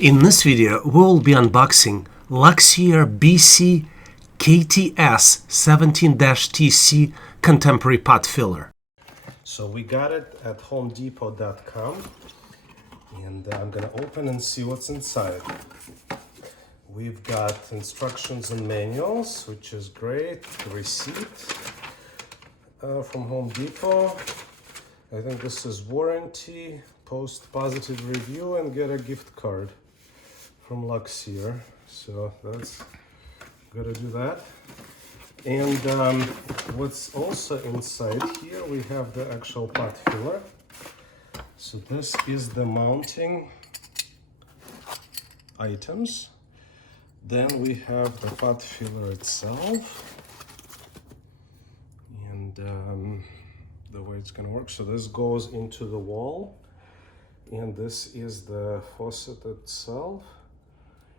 In this video, we'll be unboxing Luxier BC KTS17-TC Contemporary Pot Filler. So we got it at homedepot.com, and I'm gonna open and see what's inside. We've got instructions and manuals, which is great. Receipt from Home Depot. I think this is warranty, post positive review, and get a gift card from Luxier. So that's gotta do that. And what's also inside here, we have the actual pot filler. So this is the mounting items. Then we have the pot filler itself, and the way it's gonna work. So this goes into the wall, and this is the faucet itself.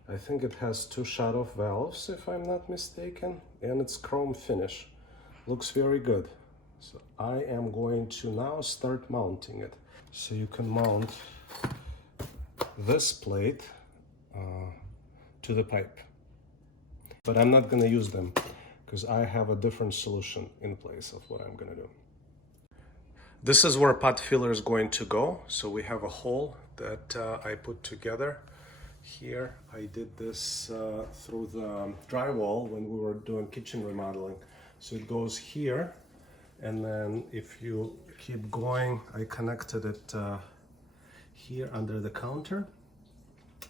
I think it has 2 shut-off valves, if I'm not mistaken, and it's chrome finish. Looks very good. So I am going to now start mounting it. So you can mount this plate to the pipe, but I'm not going to use them because I have a different solution in place of what I'm going to do. This is where pot filler is going to go. So we have a hole that I put together here. I did this through the drywall when we were doing kitchen remodeling. So it goes here, and then if you keep going, I connected it here under the counter,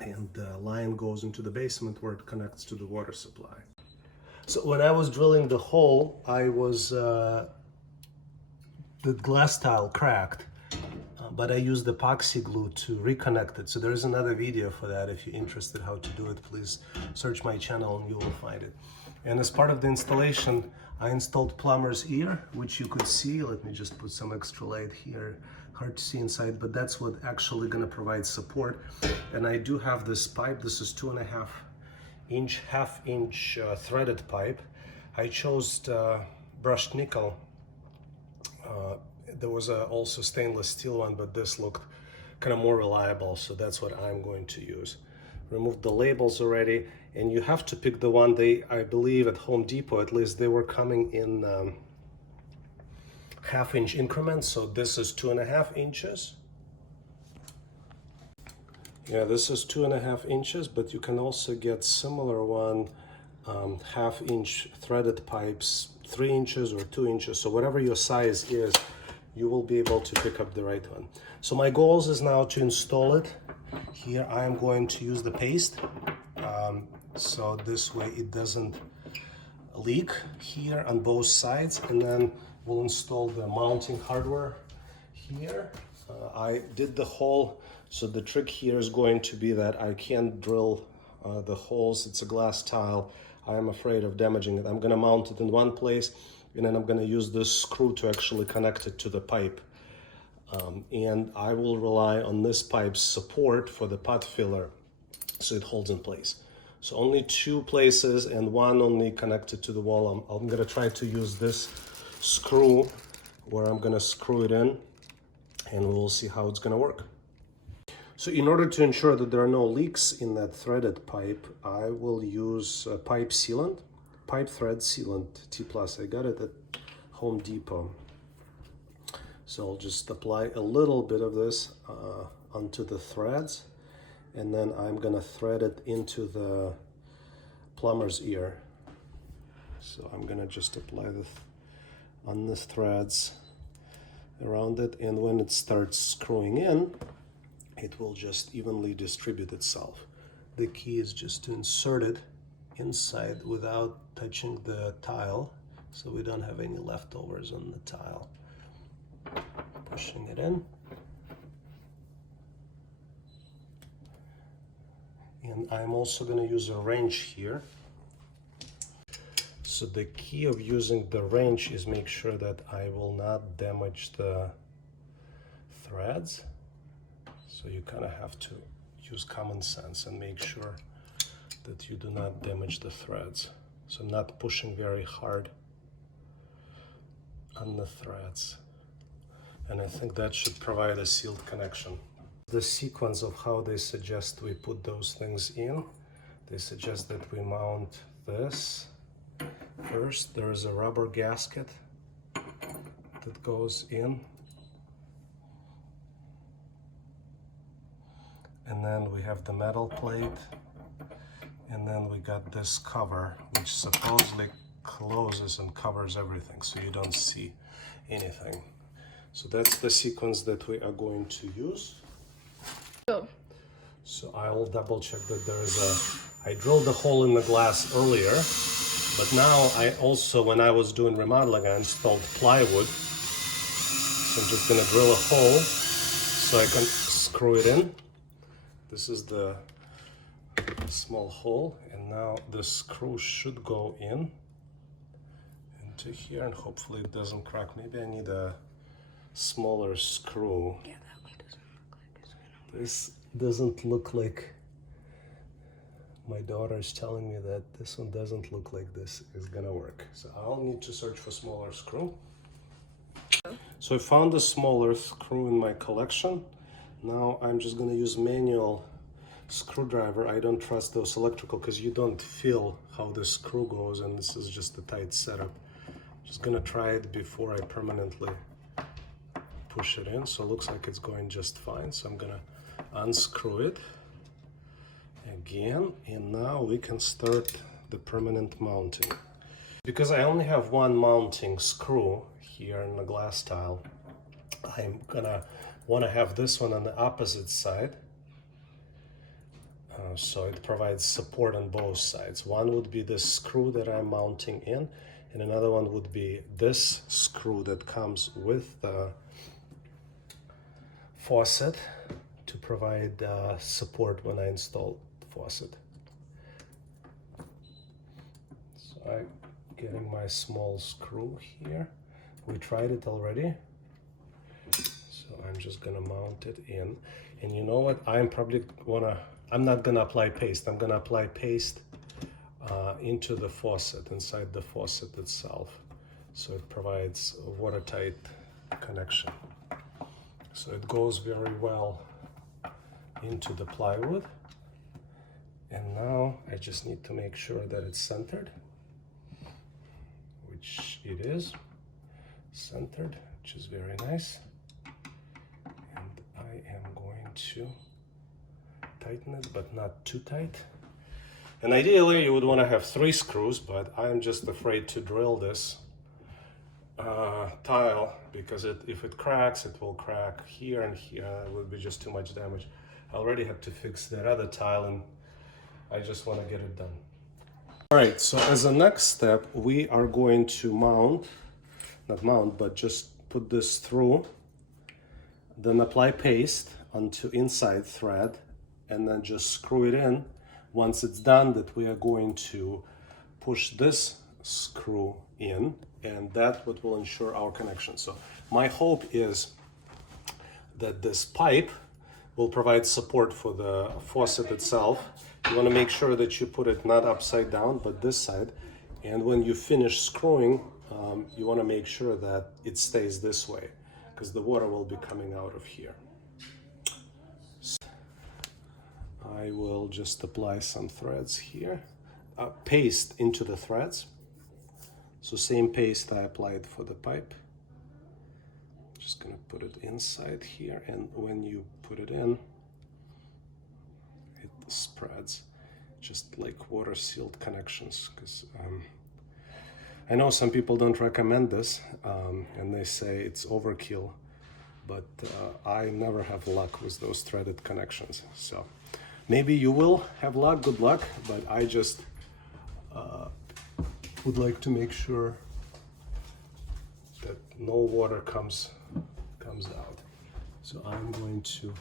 and the line goes into the basement where it connects to the water supply. So when I was drilling the hole, I was the glass tile cracked, but I used epoxy glue to reconnect it. So there's another video for that. If you're interested how to do it, please search my channel and you will find it. And as part of the installation, I installed Plumbers Ear, which you could see. Let me just put some extra light here. Hard to see inside, but that's what actually gonna provide support. And I do have this pipe. This is 2.5 inch, half-inch threaded pipe. I chose brushed nickel. There was also stainless steel one, but this looked kind of more reliable, so that's what I'm going to use. Removed the labels already, and you have to pick the one I believe at Home Depot, at least they were coming in half-inch increments. So this is 2.5 inches. Yeah, this is 2.5 inches, but you can also get similar one, half-inch threaded pipes, 3 inches or 2 inches. So whatever your size is, you will be able to pick up the right one. So my goals is now to install it. Here I am going to use the paste, so this way it doesn't leak here on both sides, and then we'll install the mounting hardware here. I did the hole, so the trick here is going to be that I can't drill the holes. It's a glass tile. I am afraid of damaging it. I'm going to mount it in one place, and then I'm going to use this screw to actually connect it to the pipe. And I will rely on this pipe's support for the pot filler, so it holds in place. So only 2 places, and one only connected to the wall. I'm going to try to use this screw where I'm going to screw it in, and we'll see how it's going to work. So in order to ensure that there are no leaks in that threaded pipe, I will use pipe sealant, pipe thread sealant T+. I got it at Home Depot. So I'll just apply a little bit of this onto the threads, and then I'm gonna thread it into the plumber's ear. So I'm gonna just apply this on the threads around it, and when it starts screwing in, it will just evenly distribute itself. The key is just to insert it inside without touching the tile, so we don't have any leftovers on the tile. Pushing it in. And I'm also going to use a wrench here. So the key of using the wrench is make sure that I will not damage the threads. So you kind of have to use common sense and make sure that you do not damage the threads. So I'm not pushing very hard on the threads. And I think that should provide a sealed connection. the sequence of how they suggest we put those things in. They suggest that we mount this first. There is a rubber gasket that goes in, and then we have the metal plate, and then we got this cover which supposedly closes and covers everything so you don't see anything. So that's the sequence that we are going to use. So I'll double check that there is I drilled a hole in the glass earlier, but now I also, when I was doing remodeling, I installed plywood. So I'm just gonna drill a hole so I can screw it in. This is the small hole, and now the screw should go in into here, and hopefully it doesn't crack. Maybe I need a smaller screw. Yeah, that one doesn't look like it's gonna work. This doesn't look like, my daughter is telling me that this one doesn't look like this is gonna work. So I'll need to search for smaller screw. So I found a smaller screw in my collection. Now I'm just gonna use manual screwdriver. I don't trust those electrical because you don't feel how the screw goes, and this is just a tight setup. Just gonna try it before I permanently push it in. So it looks like it's going just fine. So I'm gonna unscrew it again, and now we can start the permanent mounting. Because I only have one mounting screw here in the glass tile, I'm gonna want to have this one on the opposite side, so it provides support on both sides. One would be the screw that I'm mounting in, and another one would be this screw that comes with the faucet to provide support when I install the faucet. So I'm getting my small screw here. We tried it already, so I'm just gonna mount it in. And you know what, I'm not gonna apply paste. I'm gonna apply paste into the faucet, inside the faucet itself, so it provides a watertight connection. So it goes very well into the plywood. And now I just need to make sure that it's centered, which it is centered, which is very nice. And I am going to tighten it, but not too tight. And ideally you would want to have 3 screws, but I'm just afraid to drill this tile, because if it cracks, it will crack here and here. It would be just too much damage. I already had to fix that other tile, and I just want to get it done. All right, so as a next step, we are going to but just put this through, then apply paste onto inside thread, and then just screw it in. Once it's done, that we are going to push this screw in, and that's what will ensure our connection. So my hope is that this pipe will provide support for the faucet itself. You want to make sure that you put it not upside down, but this side. And when you finish screwing, you want to make sure that it stays this way, because the water will be coming out of here. So I will just apply some threads here, paste into the threads. So same paste I applied for the pipe. Just gonna put it inside here, and when you put it in, it spreads, just like water sealed connections. Because I know some people don't recommend this, and they say it's overkill, but I never have luck with those threaded connections. So maybe you will have luck, good luck, but I just would like to make sure that no water comes out. So I'm going to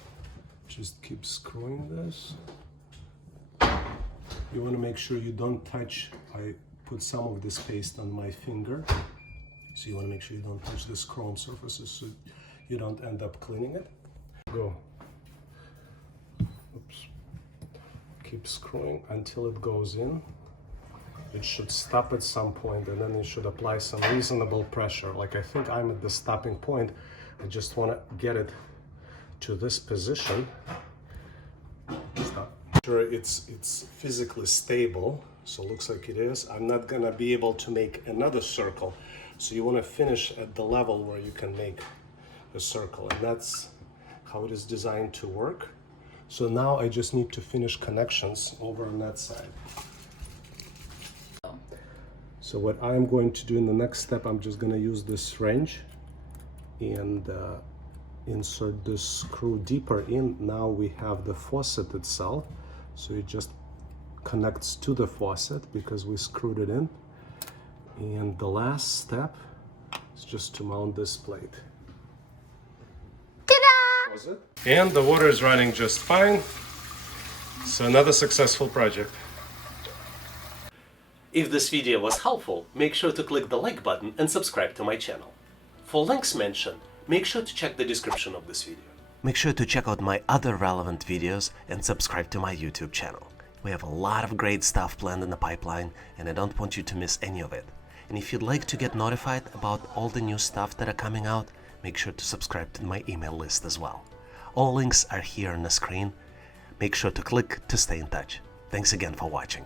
just keep screwing this. You want to make sure you don't touch. I put some of this paste on my finger, so you want to make sure you don't touch this chrome surfaces, so you don't end up cleaning it. Go. Oops. Keep screwing until it goes in. It should stop at some point, and then you should apply some reasonable pressure. Like, I think I'm at the stopping point. I just want to get it to this position. Sure, it's physically stable, so it looks like it is. I'm not gonna be able to make another circle, so you want to finish at the level where you can make a circle, and that's how it is designed to work. So now I just need to finish connections over on that side. So what I'm going to do in the next step, I'm just going to use this wrench and insert this screw deeper in. Now we have the faucet itself, so it just connects to the faucet because we screwed it in. And the last step is just to mount this plate. Ta-da! Was it? And the water is running just fine. So another successful project. If this video was helpful, make sure to click the like button and subscribe to my channel. For links mentioned, make sure to check the description of this video. Make sure to check out my other relevant videos and subscribe to my YouTube channel. We have a lot of great stuff planned in the pipeline, and I don't want you to miss any of it. And if you'd like to get notified about all the new stuff that are coming out, make sure to subscribe to my email list as well. All links are here on the screen. Make sure to click to stay in touch. Thanks again for watching.